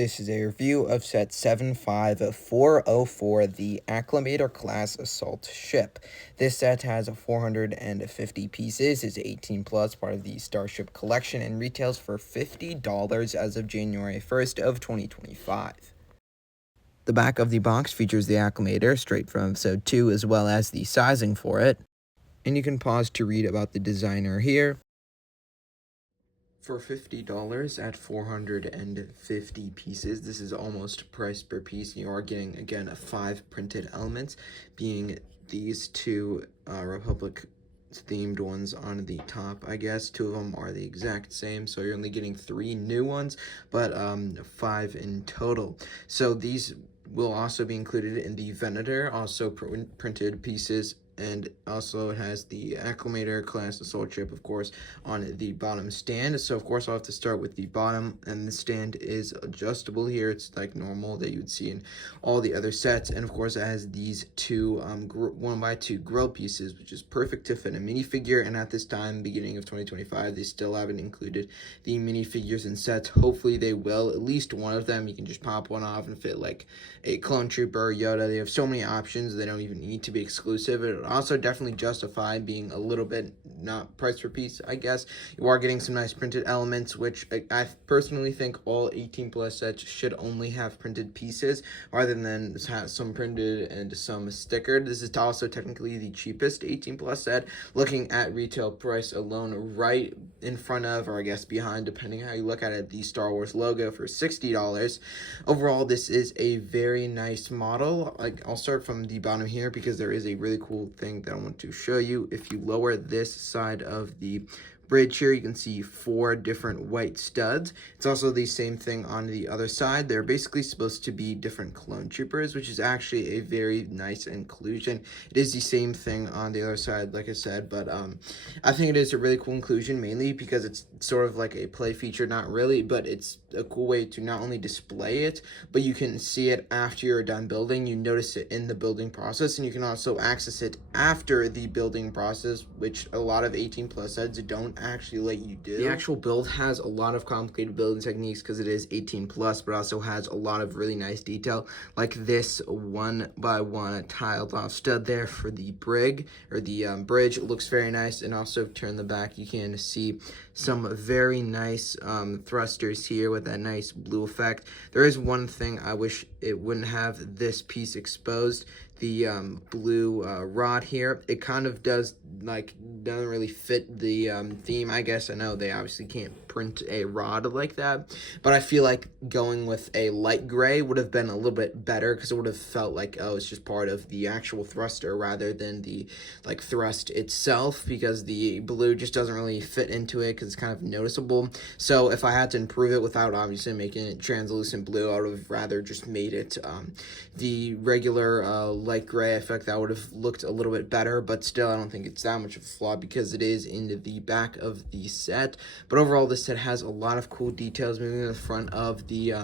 This is a review of set 75404, the Acclamator-Class Assault Ship. This set has 450 pieces, is 18 plus, part of the Starship collection, and retails for $50 as of January 1st of 2025. The back of the box features the Acclamator, straight from episode 2, as well as the sizing for it. And you can pause to read about the designer here. For $50 at 450 pieces, this is almost price per piece. You are getting, again, 5 printed elements, being these two Republic themed ones on the top. I guess 2 of them are the exact same, so you're only getting 3 new ones, but 5 in total. So these will also be included in the Venator, also printed pieces, and also it has the Acclamator-Class Assault Ship, of course, on the bottom stand. So, of course, I'll have to start with the bottom, and the stand is adjustable here. It's like normal that you would see in all the other sets. And, of course, it has these two 1x2 grill pieces, which is perfect to fit a minifigure. And at this time, beginning of 2025, they still haven't included the minifigures in sets. Hopefully, they will. At least one of them, you can just pop one off and fit like a Clone Trooper, Yoda. They have so many options. They don't even need to be exclusive. It also definitely justify being a little bit not price per piece, I guess. You are getting some nice printed elements, which I personally think all 18 plus sets should only have printed pieces rather than have some printed and some stickered. This is also technically the cheapest 18 plus set, looking at retail price alone, right in front of, or I guess behind, depending how you look at it, the Star Wars logo for $60. Overall, this is a very nice model. I'll start from the bottom here because there is a really cool thing that I want to show you. If you lower this side of the bridge here, you can see 4 different white studs. It's also the same thing on the other side. They're basically supposed to be different clone troopers, which is actually a very nice inclusion. It is the same thing on the other side, like I said, but I think it is a really cool inclusion, mainly because it's sort of like a play feature, not really, but it's a cool way to not only display it, but you can see it after you're done building. You notice it in the building process, and you can also access it after the building process, which a lot of 18 plus sets don't actually let you do. The actual build has a lot of complicated building techniques because it is 18 plus, but also has a lot of really nice detail, like this 1x1 tiled off stud there for the brig, or the bridge. It looks very nice. And also turn the back, you can see some very nice thrusters here with that nice blue effect. There is one thing I wish it wouldn't have this piece exposed, the blue rod here. It kind of doesn't really fit the theme, I guess. I know they obviously can't print a rod like that, but I feel like going with a light gray would have been a little bit better, because it would have felt like, oh, it's just part of the actual thruster rather than the thrust itself, because the blue just doesn't really fit into it because it's kind of noticeable. So if I had to improve it without obviously making it translucent blue, I would have rather just made it the regular light gray. I feel like that would have looked a little bit better, but still I don't think it's that much of a flaw because it is in the back of the set. But overall, this set has a lot of cool details. Moving to the front of the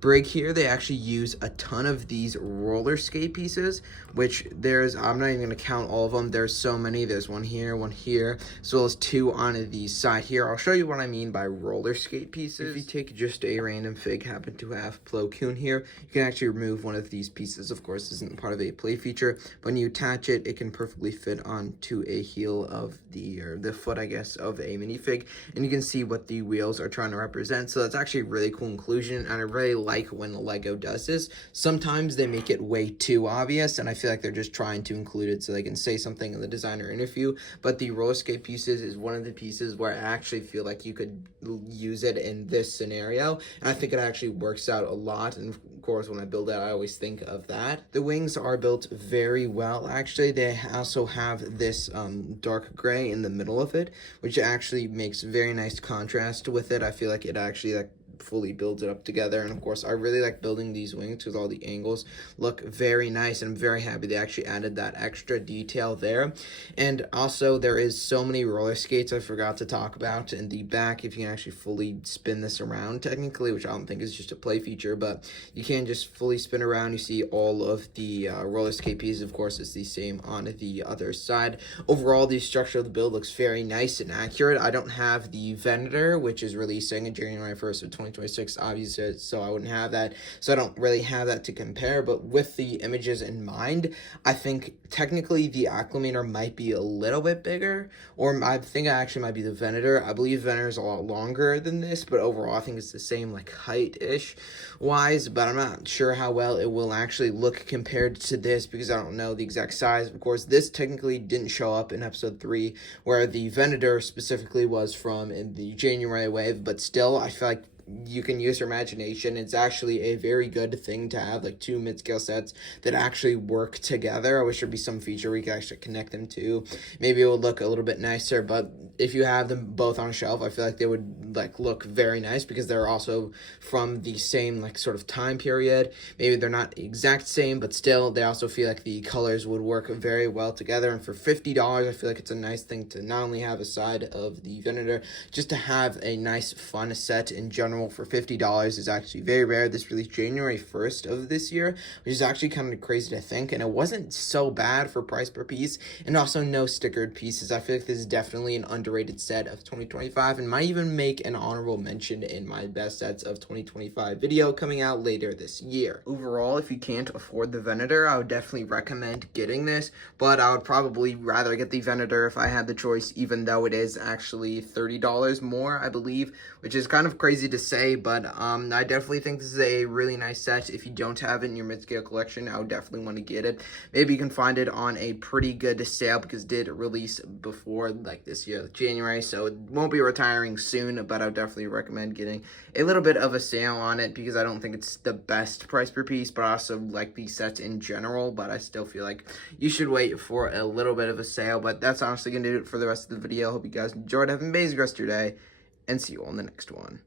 brig here, they actually use a ton of these roller skate pieces, which I'm not even going to count all of them. There's so many. There's one here, as well as 2 on the side here. I'll show you what I mean by roller skate pieces. If you take just a random fig, happen to have Plo Koon here, you can actually remove one of these pieces. Of course, this isn't part of a play feature. When you attach it, it can perfectly fit onto a heel of the foot, I guess, of a minifig, and you can see what the wheels are trying to represent. So that's actually a really cool inclusion, and I really like when Lego does this. Sometimes they make it way too obvious, and I feel like they're just trying to include it so they can say something in the designer interview. But the roller skate pieces is one of the pieces where I actually feel like you could use it in this scenario, and I think it actually works out a lot. And of course, when I build it, I always think of that. The wings are built very well, actually. They also have this dark gray in the middle of it, which actually makes very nice contrast with it. I feel like it actually fully builds it up together. And of course, I really like building these wings because all the angles look very nice, and I'm very happy they actually added that extra detail there. And also, there is so many roller skates I forgot to talk about in the back. If you can actually fully spin this around, technically, which I don't think is just a play feature, but you can just fully spin around. You see all of the roller skate pieces. Of course, it's the same on the other side. Overall, the structure of the build looks very nice and accurate. I don't have the Venator, which is releasing on January 1st of 2025. 2026, obviously, so I wouldn't have that. So I don't really have that to compare, but with the images in mind, I think technically the Acclamator might be a little bit bigger, or I think it actually might be the Venator. I believe Venator is a lot longer than this, but overall I think it's the same like height-ish wise, but I'm not sure how well it will actually look compared to this because I don't know the exact size. Of course, this technically didn't show up in episode 3, where the Venator specifically was from in the January wave, but still, I feel like you can use your imagination. It's actually a very good thing to have like two mid-scale sets that actually work together. I wish there'd be some feature where you could actually connect them to. Maybe it would look a little bit nicer, but if you have them both on a shelf, I feel like they would like look very nice because they're also from the same like sort of time period. Maybe they're not exact same, but still they also feel like the colors would work very well together. And for $50, I feel like it's a nice thing to not only have a side of the Venator, just to have a nice fun set in general for $50 is actually very rare. This released January 1st of this year, which is actually kind of crazy to think, and it wasn't so bad for price per piece, and also no stickered pieces. I feel like this is definitely an underrated set of 2025, and might even make an honorable mention in my best sets of 2025 video coming out later this year. Overall, if you can't afford the Venator, I would definitely recommend getting this, but I would probably rather get the Venator if I had the choice, even though it is actually $30 more, I believe, which is kind of crazy to say, but I definitely think this is a really nice set. If you don't have it in your mid-scale collection, I would definitely want to get it. Maybe you can find it on a pretty good sale because it did release before like this year, January, so it won't be retiring soon, but I would definitely recommend getting a little bit of a sale on it because I don't think it's the best price per piece, but I also like these sets in general, but I still feel like you should wait for a little bit of a sale. But that's honestly going to do it for the rest of the video. Hope you guys enjoyed. Have an amazing rest of your day, and see you all in the next one.